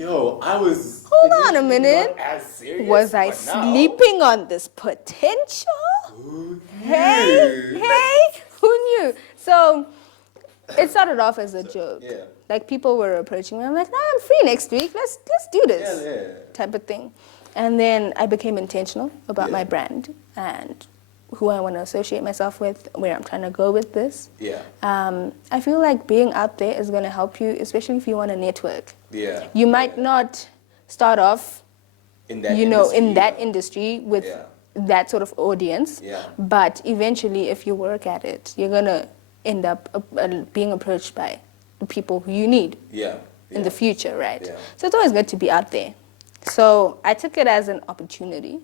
yo, I was. Hold on a initially minute. Not as serious, Was I but now, sleeping on this potential? who Hey, knew? hey, who knew? So it started off as a joke. Yeah. Like people were approaching me. I'm like, nah, I'm free next week. Let's do this. Yeah. Type of thing. And then I became intentional about Yeah. my brand and who I want to associate myself with, where I'm trying to go with this. Yeah. I feel like being out there is going to help you, especially if you want to network. Yeah. You might not start off, In that in that industry with that sort of audience. Yeah. But eventually, if you work at it, you're going to end up being approached by the people who you need in the future, right? Yeah. So it's always good to be out there. So I took it as an opportunity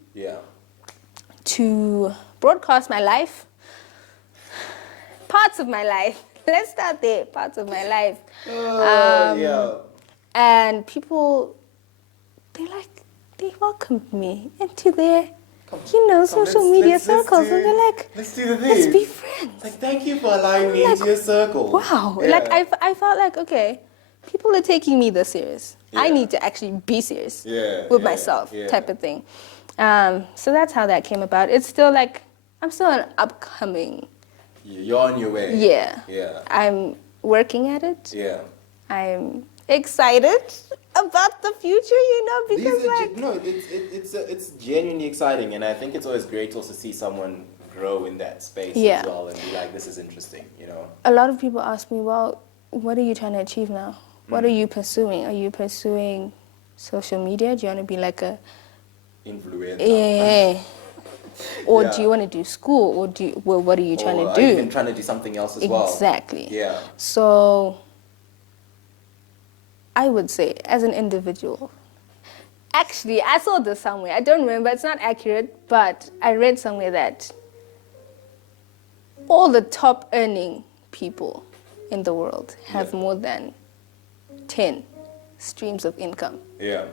to broadcast my life, parts of my life. Let's start there, parts of my life. And people, they welcomed me into their, social media circles. And they're like, let's do the thing. Let's be friends. Like, thank you for allowing me into your circle. Wow. Yeah. Like, I felt like, okay, people are taking me this serious. I need to actually be serious with myself, type of thing. So that's how that came about. It's still like, I'm still an upcoming. You're on your way. Yeah. I'm working at it. Yeah. I'm excited about the future, because it's genuinely exciting, and I think it's always great to also see someone grow in that space as well and be like, this is interesting, A lot of people ask me, well, what are you trying to achieve now? What are you pursuing? Are you pursuing social media? Do you want to be like a influencer? Yeah. Or do you want to do school? Or what are you trying to do? Are you even trying to do something else as well? Exactly. Yeah. So I would say, as an individual, actually, I saw this somewhere. I don't remember. It's not accurate, but I read somewhere that all the top earning people in the world have more than 10 streams of income. Yeah.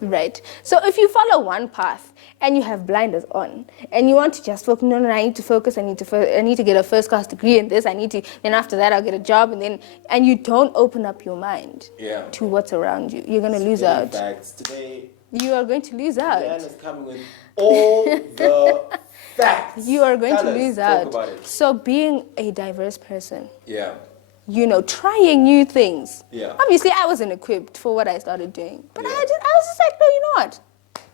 Right. So if you follow one path and you have blinders on and you want to just focus, no, I need to focus, I need to get a first class degree in this, then after that I'll get a job, and you don't open up your mind to what's around you, you're going to lose out. Facts. Today, you are going to lose out. Liane is coming with all the facts. You are going to lose out. Talk about it. So being a diverse person. Yeah. Trying new things. Yeah. Obviously, I wasn't equipped for what I started doing. But I was just like, no, you know what?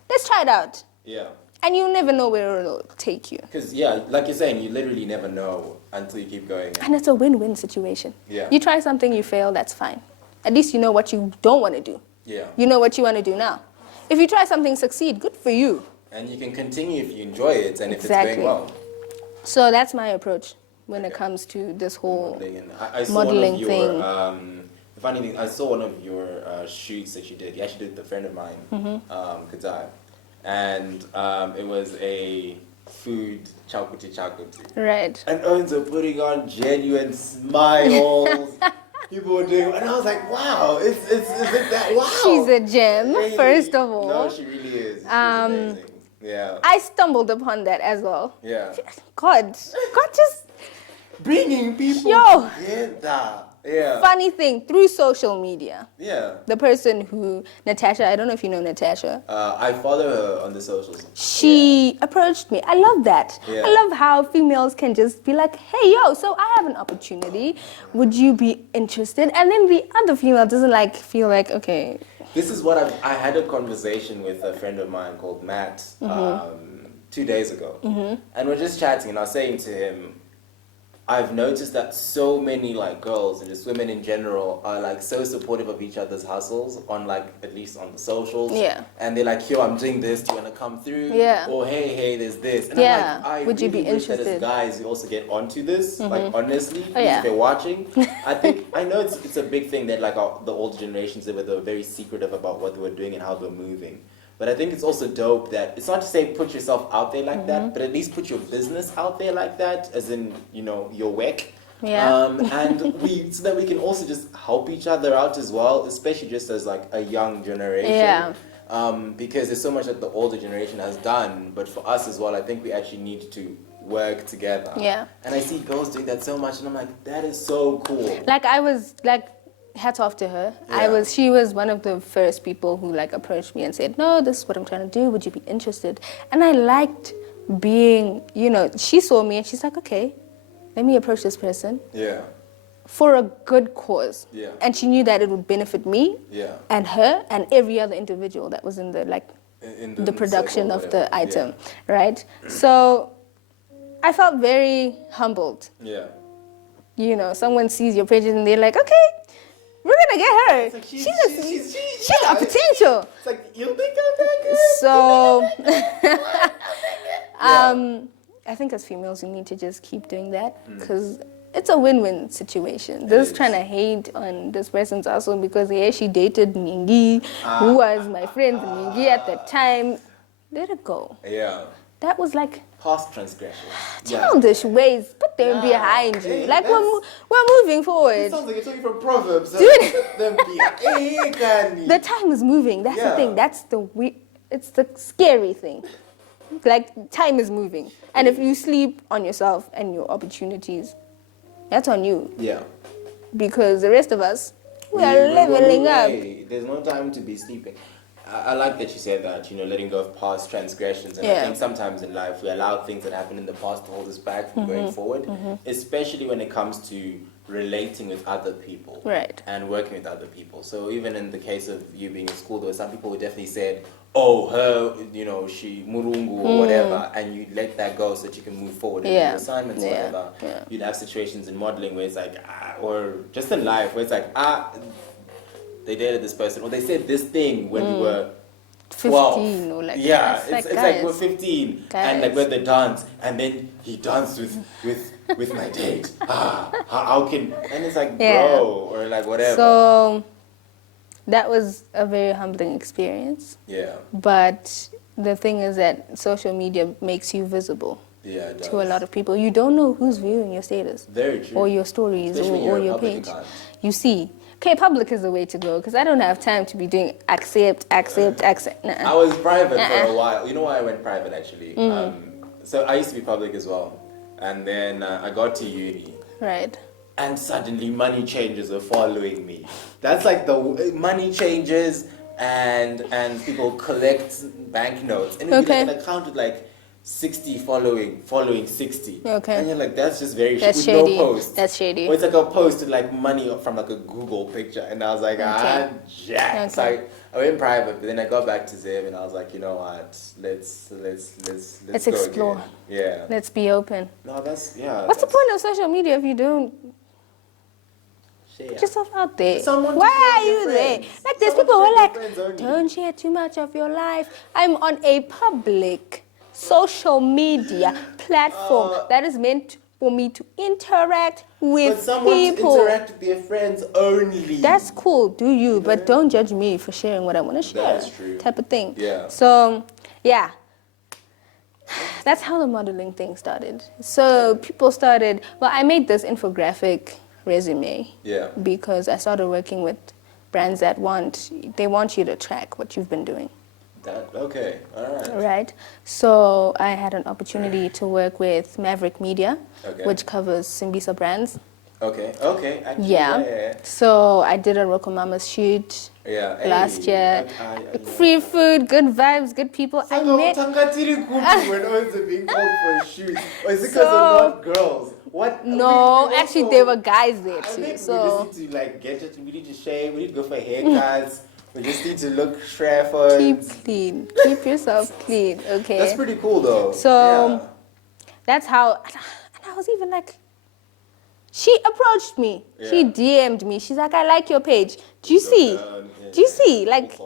Let's try it out. Yeah. And you never know where it'll take you. Because, like you're saying, you literally never know until you keep going. And it's a win-win situation. Yeah. You try something, you fail, that's fine. At least you know what you don't want to do. Yeah. You know what you want to do now. If you try something, succeed, good for you. And you can continue if you enjoy it and if it's going well. So that's my approach when it comes to this whole modeling thing. The funny thing, I saw one of your shoots that you did. You actually did with a friend of mine, Kadai. And it was a food chakuti. Right. And Owens were putting on genuine smiles. People were doing, and I was like, wow, is it that? Wow. She's a gem, really? First of all. No, she really is. She's amazing. Yeah. I stumbled upon that as well. Yeah. God just bringing people together. Yeah. Funny thing, through social media. Yeah. The person who, Natasha, I don't know if you know Natasha. I follow her on the socials. She approached me. I love that. Yeah. I love how females can just be like, hey, so I have an opportunity. Would you be interested? And then the other female doesn't feel like, okay. This is what I had a conversation with a friend of mine called Matt 2 days ago. And we're just chatting and I was saying to him, I've noticed that so many girls and just women in general are so supportive of each other's hustles on at least on the socials. Yeah. And they're like, yo, I'm doing this, do you want to come through? Yeah. Or hey, there's this. And yeah. I'm like, would you be interested? That as guys, you also get onto this, honestly, oh, yeah. if they're watching. I know it's a big thing that the older generations did, where they were very secretive about what they were doing and how they were moving. But I think it's also dope that it's not to say put yourself out there like that, but at least put your business out there like that, as in, your work. Yeah. And so that we can also just help each other out as well, especially just as a young generation. Yeah. Because there's so much that the older generation has done, but for us as well, I think we actually need to work together. Yeah. And I see girls doing that so much, and I'm like, that is so cool. I was hats off to her. Yeah. She was one of the first people who like approached me and said, no, this is what I'm trying to do. Would you be interested? And I liked being, she saw me and she's like, okay, let me approach this person. Yeah. For a good cause. Yeah. And she knew that it would benefit me and her and every other individual that was in the production of the item, right? So I felt very humbled. Yeah. Someone sees your page and they're like, okay, we're gonna get her. Like she's got potential. It's like, you think I'm that good? So, I think as females, we need to just keep doing that because it's a win-win situation. Just trying to hate on this person's also because she dated Mingi, who was my friend Mingi at the time. Let it go. Yeah. That was like past transgression. Childish ways. Put them behind you. Hey, like we're moving forward. It sounds like you're talking from Proverbs. Dude. The The time is moving. That's the thing. That's it's the scary thing. Like time is moving. And if you sleep on yourself and your opportunities, that's on you. Yeah. Because the rest of us, we are leveling up. There's no time to be sleeping. I like that you said that, letting go of past transgressions. And I think sometimes in life we allow things that happened in the past to hold us back from going forward, especially when it comes to relating with other people and working with other people. So even in the case of you being in school, there were some people who definitely said, oh, her, she murungu or whatever, and you let that go so that you can move forward in your assignments or whatever. Yeah. You'd have situations in modeling where it's like, or just in life where it's like, they dated this person, or they said this thing when we were 12. 15 or like it's like we're 15 and like we're at the dance and then he danced with my date. How can, and it's like bro or like whatever. So that was a very humbling experience. Yeah. But the thing is that social media makes you visible. Yeah, it does. To a lot of people. You don't know who's viewing your status. Very true. Or your stories or your page. Account. You see. Okay, public is the way to go because I don't have time to be doing accept. I was private for a while. You know why I went private actually? So I used to be public as well. And then I got to uni. Right. And suddenly money changers are following me. That's like the money changes and people collect banknotes. And it'll be like an account with like 60 following 60. Okay. And you're like, that's just very shady. No post. That's shady. Or it's like a post with like money from like a Google picture. And I was like, jacked. Okay. So I went private, but then I got back to Zib and I was like, you know what? Let's go explore. Again. Yeah. Let's be open. No, What's the point of social media if you don't put yourself out there? Why are you there? Like there's people who are like, don't share too much of your life. I'm on a public social media platform that is meant for me to interact with but someone people. To interact with their friends only. That's cool, do you? But don't judge me for sharing what I want to share. That's true. Type of thing. Yeah. So, yeah. That's how the modeling thing started. So people started, I made this infographic resume. Yeah. Because I started working with brands that want you to track what you've been doing. Okay, all right. Right. So I had an opportunity to work with Maverick Media, which covers Simbisa brands. Okay. Actually, yeah. So I did a Rokomama's shoot last year. Free food, good vibes, good people. I met... when others are being called for a shoot. Or is it because they're not girls? What? No, actually there were guys there too. So we just need to we need to shave, we need to go for haircuts. We just need to look shriveled. Keep clean. Keep yourself clean, okay? That's pretty cool, though. So, that's how... And I was even like... She approached me. Yeah. She DM'd me. She's like, I like your page. Do you see? Do you see? Like...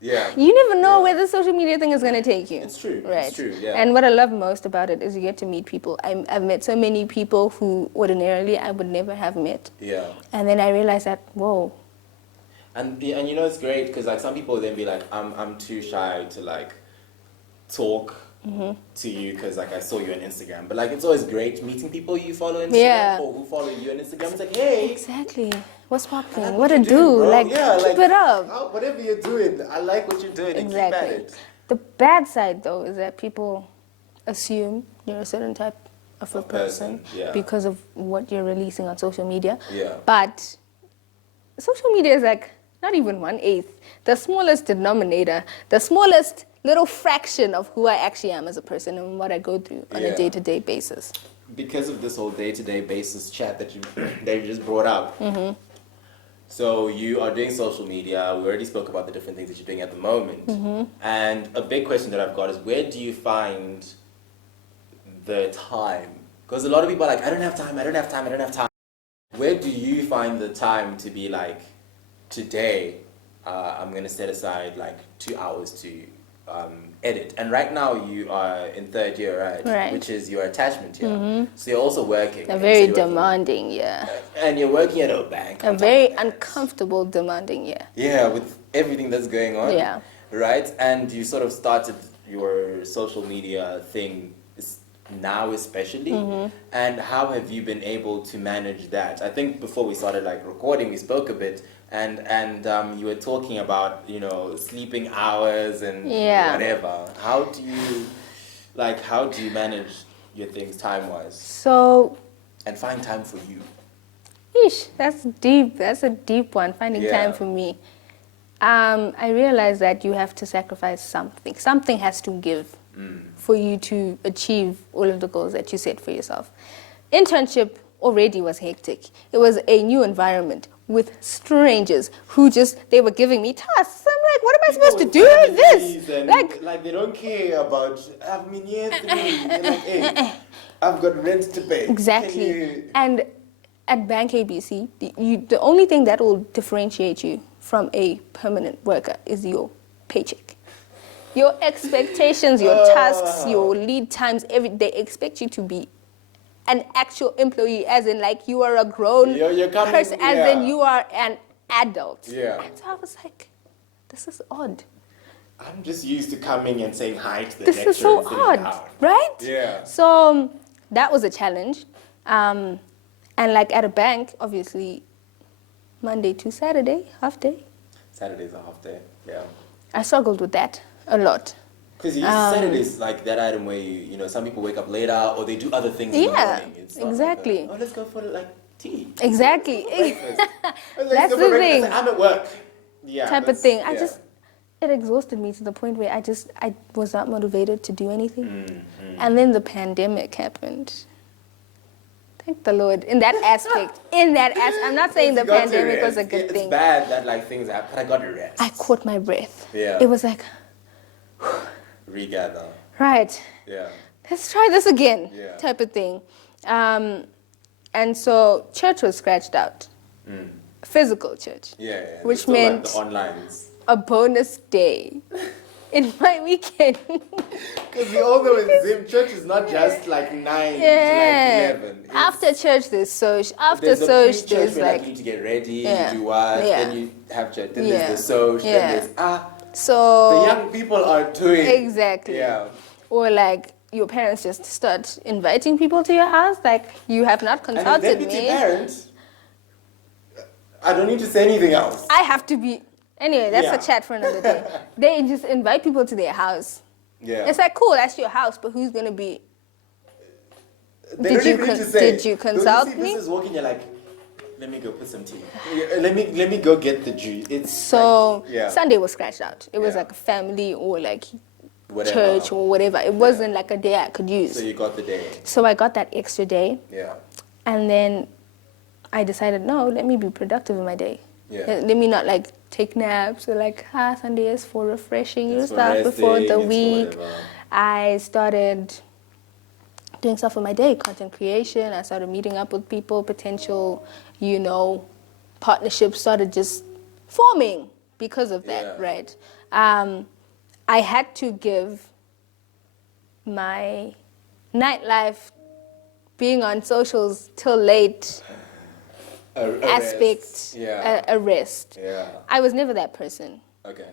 Yeah. You never know where the social media thing is going to take you. It's true. Right. It's true, yeah. And what I love most about it is you get to meet people. I've met so many people who ordinarily I would never have met. Yeah. And then I realized that, whoa... And it's great because like some people then be like, I'm too shy to like talk to you because like I saw you on Instagram. But like it's always great meeting people you follow on Instagram or who follow you on Instagram. It's like, hey, exactly. What's popping? Like what to do? Like keep it up. Whatever you're doing, I like what you're doing. Exactly. And keep at it. The bad side though is that people assume you're a certain type of a person because of what you're releasing on social media. Yeah. But social media is like not even 1/8, the smallest denominator, the smallest little fraction of who I actually am as a person and what I go through on a day-to-day basis. Because of this whole day-to-day basis chat that you that you just brought up. Mm-hmm. So you are doing social media. We already spoke about the different things that you're doing at the moment. Mm-hmm. And a big question that I've got is, where do you find the time? Because a lot of people are like, I don't have time. Where do you find the time to be like, today, I'm going to set aside like 2 hours to edit? And right now you are in third year, right? Which is your attachment year. Mm-hmm. So you're also working. Very demanding, yeah. And you're working at a bank. A very uncomfortable, demanding, yeah. Yeah, with everything that's going on. Yeah. Right? And you sort of started your social media thing now especially. Mm-hmm. And how have you been able to manage that? I think before we started like recording, we spoke a bit, and you were talking about, you know, sleeping hours and whatever. How do you manage your things time-wise? So, and find time for you. Eesh, that's deep. That's a deep one, finding time for me. I realized that you have to sacrifice something. Something has to give for you to achieve all of the goals that you set for yourself. Internship already was hectic. It was a new environment with strangers who they were giving me tasks. I'm like, what am I supposed to do with this? Like they don't care about, I've been here 3 weeks. They're like, hey, I've got rent to pay. Exactly. And at Bank ABC, the only thing that will differentiate you from a permanent worker is your paycheck. Your expectations, your tasks, your lead times, they expect you to be an actual employee, as in like you are a grown person, as in you are an adult. Yeah. And so I was like, this is odd. I'm just used to coming and saying hi to the This lecturer. is so odd, right? Yeah. So that was a challenge. And like at a bank, obviously, Monday to Saturday, half day. Saturday's a half day, yeah. I struggled with that a lot. Because Saturday's like that item where you know, some people wake up later or they do other things in the morning. It's exactly. Like let's go for like tea. Exactly. That's the thing. I'm at work. Yeah. Type of thing. It exhausted me to the point where I was not motivated to do anything. And then the pandemic happened. Thank the Lord. In that aspect. I'm not saying the pandemic was a good thing. It's bad that like things happen, but I got to rest. I caught my breath. Yeah. It was like, regather. Right. Yeah. Let's try this again. Yeah. Type of thing. And so church was scratched out. Physical church. Yeah. Which meant like the onlines. A bonus day in my weekend. Because we all know in Zim, church is not just like 9 to like 11. After church, there's social. After there's social, there's like... you need to get ready, you do what, then you have church, then there's the social, then there's... So... the young people are doing... Exactly. Yeah. Or like, your parents just start inviting people to your house, like, you have not consulted me. And parents, I don't need to say anything else. I have to be... Anyway, that's a chat for another day. They just invite people to their house. Yeah. It's like, cool, that's your house, but who's going to be... Did you consult me? This is walking, you're like, let me go put some tea. Let me go get the juice. It's so like, Sunday was scratched out. It was like a family or like whatever. Church or whatever. It wasn't like a day I could use. So you got the day. So I got that extra day. Yeah. And then I decided, no, let me be productive in my day. Yeah. Let me not like take naps or like, Sunday is for refreshing your stuff before the week. I started doing stuff in my day, content creation. I started meeting up with people, potential, partnerships started just forming because of that, right? I had to give my nightlife, being on socials till late, a rest. Yeah. I was never that person. Okay.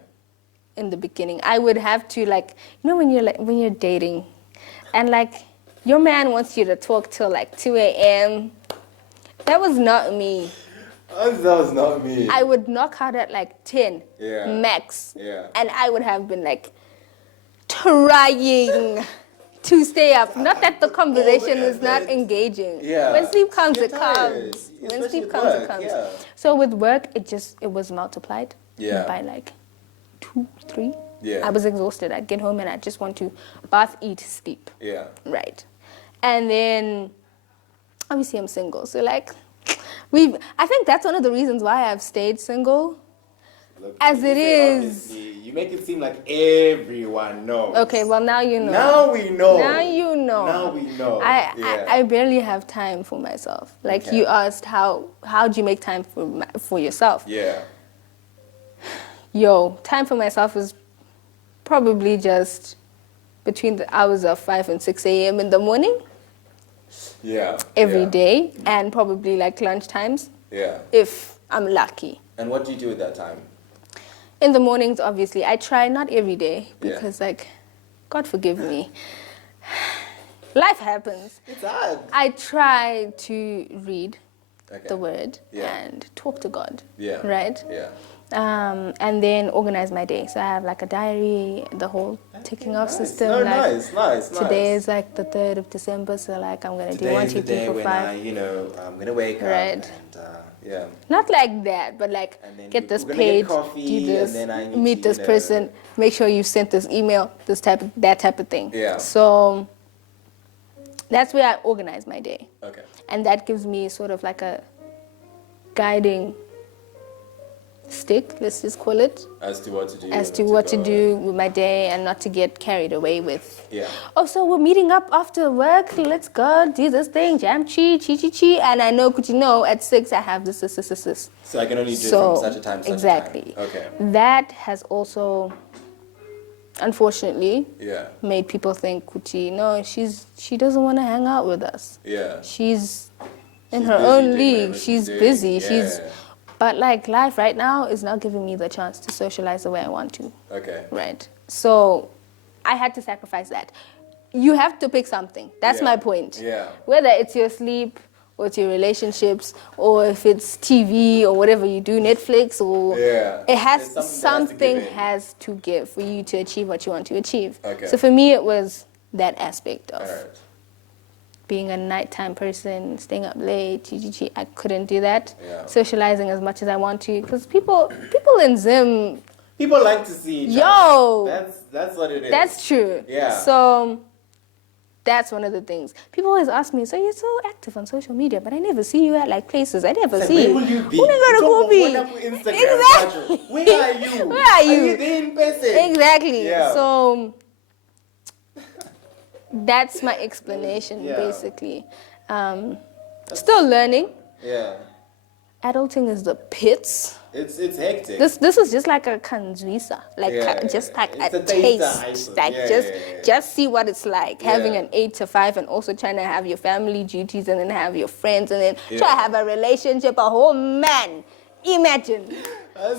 In the beginning, I would have to when you're dating, and like your man wants you to talk till like 2 a.m. That was not me. That was not me. I would knock out at like 10 max. Yeah. And I would have been like trying to stay up. Not that the conversation is not engaging. Yeah. When sleep comes, You're it tired. comes. Especially When sleep with comes, work, it comes. yeah. So with work, it was multiplied. Yeah. By like 2, 3. Yeah. I was exhausted. I'd get home and I just want to bath, eat, sleep. Yeah. Right. And then obviously I'm single. So like I think that's one of the reasons why I've stayed single. Look, As when it you say is. obviously, you make it seem like everyone knows. Okay, well now you know. Now we know. Now you know. Now we know. I barely have time for myself. Like Okay. you asked, how do you make time for yourself? Yeah. Yo, time for myself is probably just between the hours of 5 and 6 a.m. in the morning. Yeah. Every day, and probably like lunch times. Yeah. If I'm lucky. And what do you do at that time? In the mornings, obviously, I try, not every day, Yeah. because like, God forgive me. Life happens. It's hard. I try to read the word Yeah. and talk to God. Yeah. Right? Yeah. And then organize my day. So I have like a diary, the whole ticking off system. No, like, nice. Today is like the 3rd of December, so like I'm gonna do 1, 2, 3, 4, 5. I'm gonna wake up and yeah. Not like that, but like get this we're gonna page, get coffee, do this, and then I need meet to, this person, make sure you sent this email, that type of thing. Yeah. So that's where I organize my day. Okay. And that gives me sort of like a guiding stick, let's just call it, As to what to do. as to what to do with my day and not to get carried away with. Yeah. Oh, so we're meeting up after work. Let's go do this thing, jam chi. And I know, could you know, at 6 I have this. So I can only do it from such a time to such a time. Exactly. Okay. That has also, unfortunately, Yeah. made people think, Kuti, no, she doesn't want to hang out with us. Yeah. She's in She's her busy own doing league. whatever She's she's doing. busy. Yeah. But like life right now is not giving me the chance to socialize the way I want to. Okay. Right. So I had to sacrifice that. You have to pick something. That's Yeah. my point. Yeah. Whether it's your sleep or it's your relationships or if it's TV or whatever you do, Netflix or it has There's something that has to give for you to achieve what you want to achieve. Okay. So for me it was that aspect of Alright. being a nighttime person, staying up late, I couldn't do that. Yeah. Socializing as much as I want to, because people in Zim, People like to see each Yo! other. That's what it is. that's true. Yeah. So that's one of the things. People always ask me, so you're so active on social media, but I never see you at like places. I never Like, see where you. will you be? Who gonna go be? Instagram. Exactly. Where are you? Where are you? Are you there in person? Exactly. Yeah. So that's my explanation, Yeah. basically. Still learning. Yeah. Adulting is the pits. It's hectic. This is just like a kanzwisa, like just like It's a a taste. taste, like just see what it's like having an 8 to 5 and also trying to have your family duties and then have your friends and then try to have a relationship, a whole man. Imagine.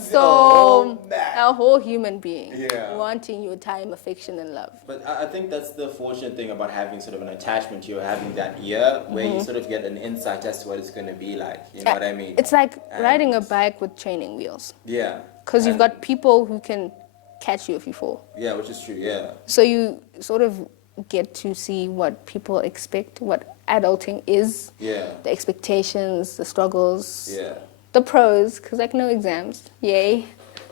So a whole human being wanting your time, affection, and love. But I think that's the fortunate thing about having sort of an attachment. You're having that year where you sort of get an insight as to what it's going to be like. You know what I mean? It's like riding a bike with training wheels. Yeah. Because you've got people who can catch you if you fall. Yeah, which is true. Yeah. So you sort of get to see what people expect, what adulting is. Yeah. The expectations, the struggles. Yeah. The pros, because like no exams. Yay.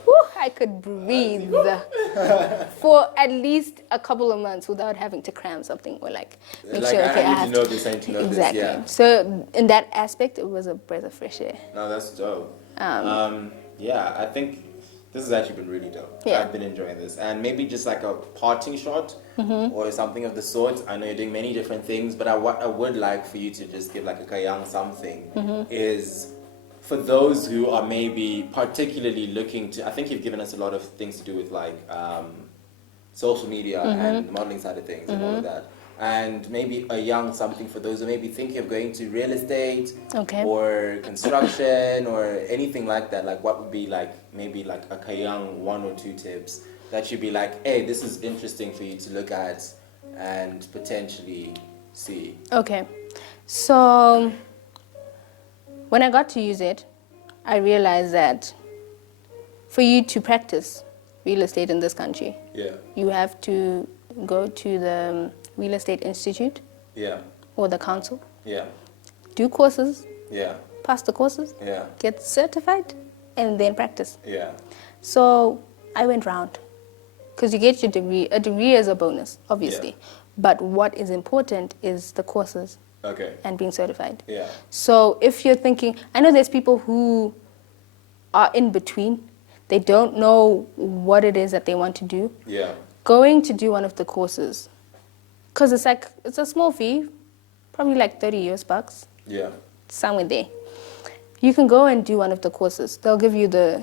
Woo, I could breathe for at least a couple of months without having to cram something or like make sure, okay, I need to know this, I need to know exactly. this. Yeah. So in that aspect, it was a breath of fresh air. No, that's dope. Yeah, I think this has actually been really dope. Yeah. I've been enjoying this. And maybe just like a parting shot or something of the sort. I know you're doing many different things, but what I would like for you to just give like a kayang something is for those who are maybe particularly looking to, I think you've given us a lot of things to do with like social media and the modeling side of things and all of that. And maybe a young something for those who maybe thinking of going to real estate or construction or anything like that. Like what would be like maybe like a young 1 or 2 tips that you'd be like, hey, this is interesting for you to look at and potentially see. Okay, so when I got to use it, I realized that for you to practice real estate in this country, you have to go to the real estate institute Yeah. or the council, Yeah. do courses, Yeah. pass the courses, Yeah. get certified, and then practice. Yeah. So I went round because you get your degree. A degree is a bonus, obviously. Yeah. But what is important is the courses Okay. and being certified. Yeah. So if you're thinking, I know there's people who are in between. They don't know what it is that they want to do. Yeah. Going to do one of the courses, because it's a small fee, probably like 30 US bucks, Yeah. somewhere there. You can go and do one of the courses. They'll give you the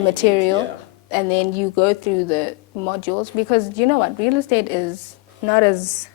material, Yeah. and then you go through the modules, because you know what, real estate is not as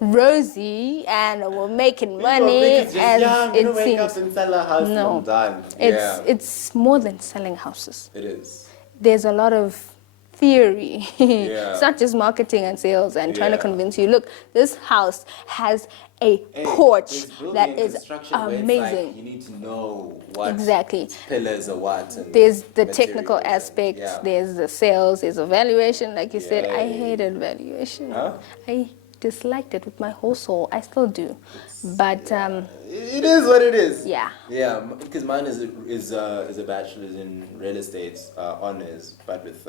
rosy and we're making money I'm as gonna it wake up seems. and sell a house and No, I'm done. it's more than selling houses. It is. There's a lot of theory. Yeah. It's not just marketing and sales and trying to Yeah. convince you, look, this house has a Hey, porch there's building that and is construction where it's amazing. like you need to know what Exactly. pillars are what. And There's the technical materials and- aspect, yeah. there's the sales, there's evaluation. Like you said, I Yay. hated valuation. Huh? I disliked it with my whole soul. I still do. But It is what it is. yeah. Yeah, because mine is a bachelor's in real estate honors, but with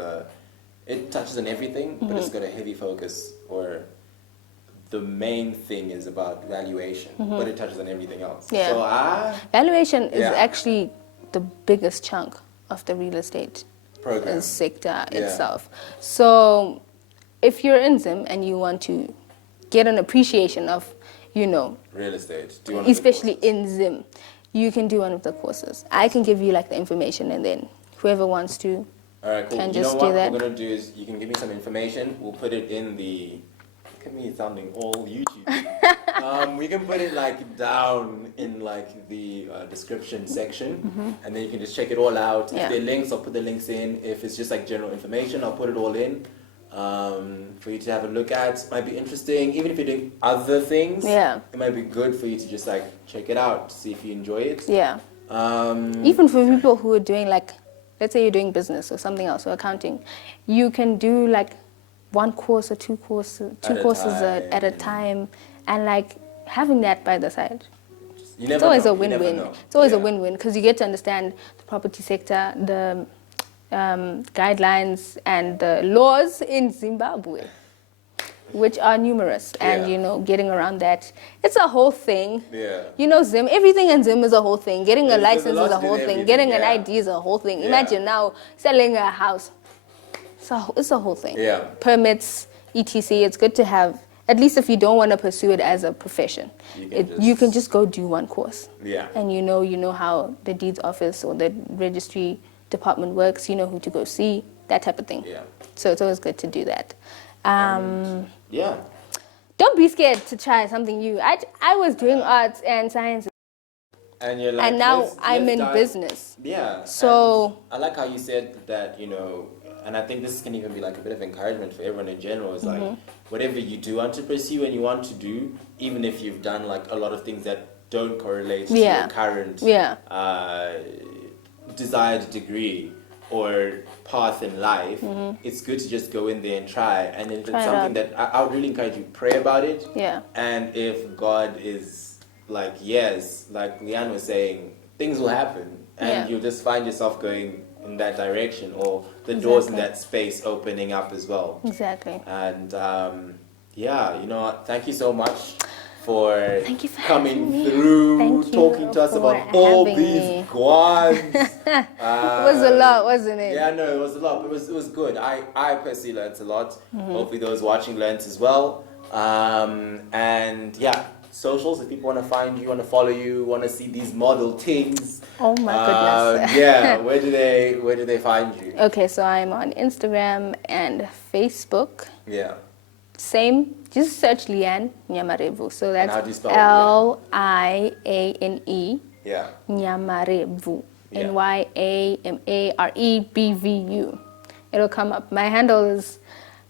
it touches on everything, but it's got a heavy focus, or the main thing is about valuation, but it touches on everything else. Yeah. So Valuation is Yeah. actually the biggest chunk of the real estate program. sector Yeah. itself. So if you're in Zim and you want to get an appreciation of, Real estate. Do you want to especially in Zim, you can do one of the courses. I can give you like the information, and then whoever wants to All right, cool. can You just know do what that. we're gonna do is you can give me some information. We'll put it in the. Look at me sounding all YouTube. We can put it like down in like the description section, and then you can just check it all out. Yeah. If there are links, I'll put the links in. If it's just like general information, I'll put it all in for you to have a look at. Might be interesting, even if you're doing other things. Yeah. It might be good for you to just like check it out, see if you enjoy it. Yeah. Um, Even for people who are doing like, let's say you're doing business or something else or accounting, you can do like one course or two courses at a time, and like having that by the side. you never It's always know. a You never win-win. know. It's always a Yeah. win-win because you get to understand the property sector, the guidelines and the laws in Zimbabwe, which are numerous, and Yeah. getting around that, it's a whole thing. Yeah. Zim, everything in Zim is a whole thing. Getting a There's a license lot is a to do whole with thing. everything, Getting an yeah. ID is a whole thing. Yeah. Imagine now selling a house. It's a whole thing. Yeah. Permits, etc. It's good to have, at least if you don't want to pursue it as a profession. You can just go do one course. Yeah. And you know how the deeds office or the registry department works. You know who to go see, that type of thing. Yeah. So it's always good to do that. Yeah. Don't be scared to try something new. I was doing arts and science, And you're like, and now let's I'm in dive- business. Yeah. So- and I like how you said that, and I think this can even be like a bit of encouragement for everyone in general. Is like, whatever you do want to pursue and you want to do, even if you've done like a lot of things that don't correlate to Yeah. your current Yeah. desired degree or path in life, it's good to just go in there and try. And if Try it's it something out. that I would really encourage you, pray about it. Yeah. And if God is like, yes, like Liane was saying, things will happen. And Yeah. you'll just find yourself going in that direction, or the doors in Exactly. that space opening up as well. Exactly. And thank you so much for Thank you for coming having me. through, Thank you talking to us for about all having these me. guans. It was a lot, wasn't it? Yeah, no, it was a lot, but it was good. I personally learned a lot. Mm-hmm. Hopefully those watching learned as well. And yeah, socials, if people want to find you, want to follow you, want to see these model things. Oh my goodness. Yeah, where do they find you? Okay, so I'm on Instagram and Facebook. Yeah. Same, just search Liane Nyamarevu. So And how do you that's spell Liane Yeah. Nyamarevu. Yeah. Nyamarebu. It'll come up. My handle is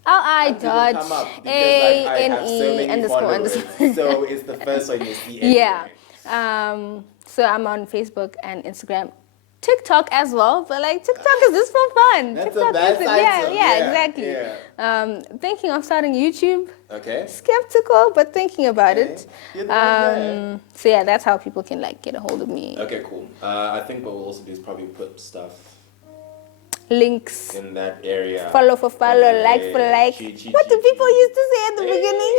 How did it come up? Because, I have so many LI_ANE__ followers, so it's the first one you see. Yeah. Anyway. So I'm on Facebook and Instagram. TikTok as well, but like TikTok is just for fun. That's TikTok a bad is title. exactly. Yeah. Thinking of starting YouTube. Okay. Skeptical, but thinking about Okay. it. You're the one there. So yeah, that's how people can like get a hold of me. Okay, cool. I think what we'll also do is probably put stuff Links. in that area. Follow for follow, like for like. What do people used to say at the beginning?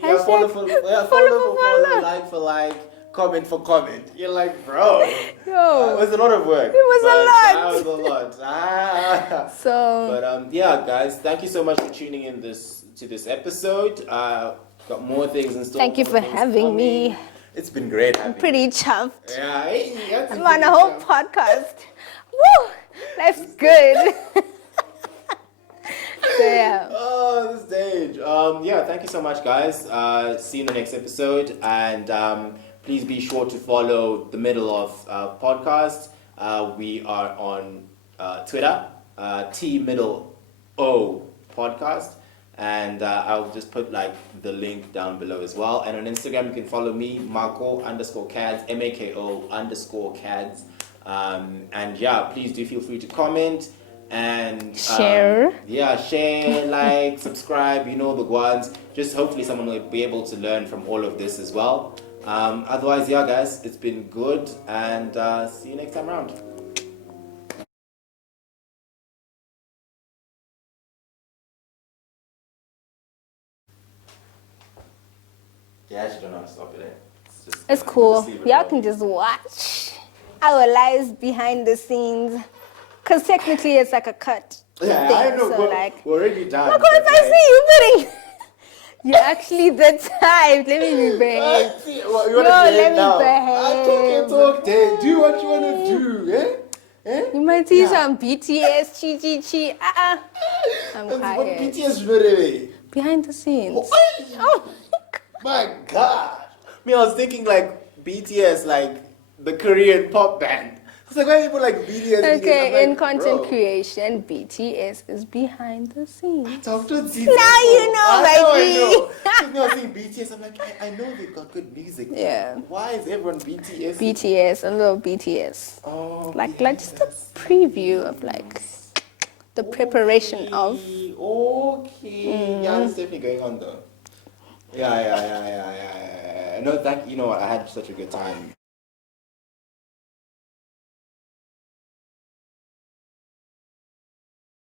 Yeah, follow for follow, like for like, comment for comment. You're like, bro. Yo. It was a lot of work. It was a lot. That was a lot. But yeah, guys, thank you so much for tuning in to this episode. Got more things in store. Thank you for having me. It's been great having I'm pretty chuffed. Yeah, I'm on a whole podcast. Woo! Life's good. So yeah. Oh, this stage. Yeah, thank you so much, guys. See you in the next episode, and please be sure to follow the Middle of podcast. We are on Twitter, T-Middle O podcast, and I'll just put like the link down below as well. And on Instagram, you can follow me, Mako_Cads, MAKO_Cads. And yeah, please do feel free to comment and share. Share, like, subscribe, you know the ones. Just hopefully someone will be able to learn from all of this as well. Otherwise, yeah, guys, it's been good, and see you next time around. Yeah, I actually don't know how to stop it. It's cool. Y'all can just watch our lives behind the scenes, because technically it's like a cut. Yeah, thing. I know. So like, we're already done. look what I see you putting. You're actually the type. Let me behave. Let me behave. Talk. Do what you want to do. Eh? You might see some BTS, chi. I'm quiet. BTS really. Behind the scenes. Oh my God. I was thinking like BTS, like the Korean pop band. It's like, why people like BTS? Okay, like, in content creation, BTS is behind the scenes. Talk to now you know, baby. I know. I think BTS, I'm like, I know they've got good music. Yeah. Why is everyone BTS? BTS, a little BTS. Oh, like just a preview of like the preparation of. Okay. Yeah, it's definitely going on though. Yeah. No, you know what? I had such a good time.